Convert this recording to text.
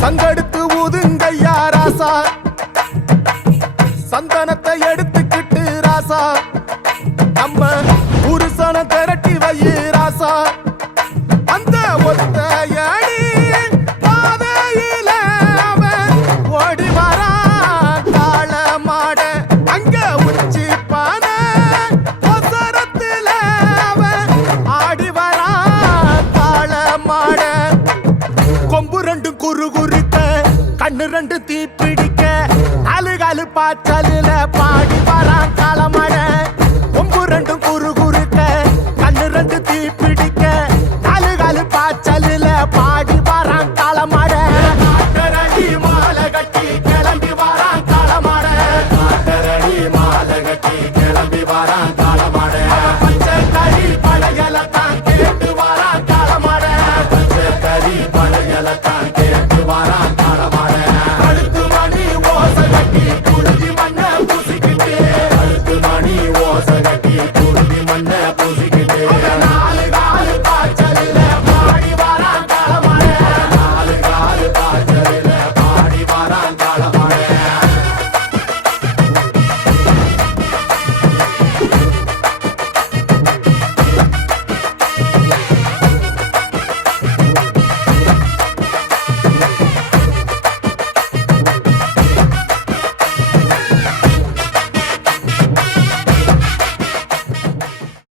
சங்கெடுத்து ஊதுங்கய்யா ராசா, சந்தனத்தை எடுத்துக்கிட்டு ராசா, நம்ம புருஷனை திரட்டி வையு ராசா. அந்த ஒத்தையடி பாதையில அவன் ஓடி வரான் காள மாட, அங்க உச்சி பானை ஒசரத்துல அவன் ஆடி வரான் காள மாட. கொம்பு ரெண்டு குறு குறுக்க, கண்ணு ரெண்டு தீ பிடிக்க, அழுகாலு பாச்சலில பாடி வரான் காலம்.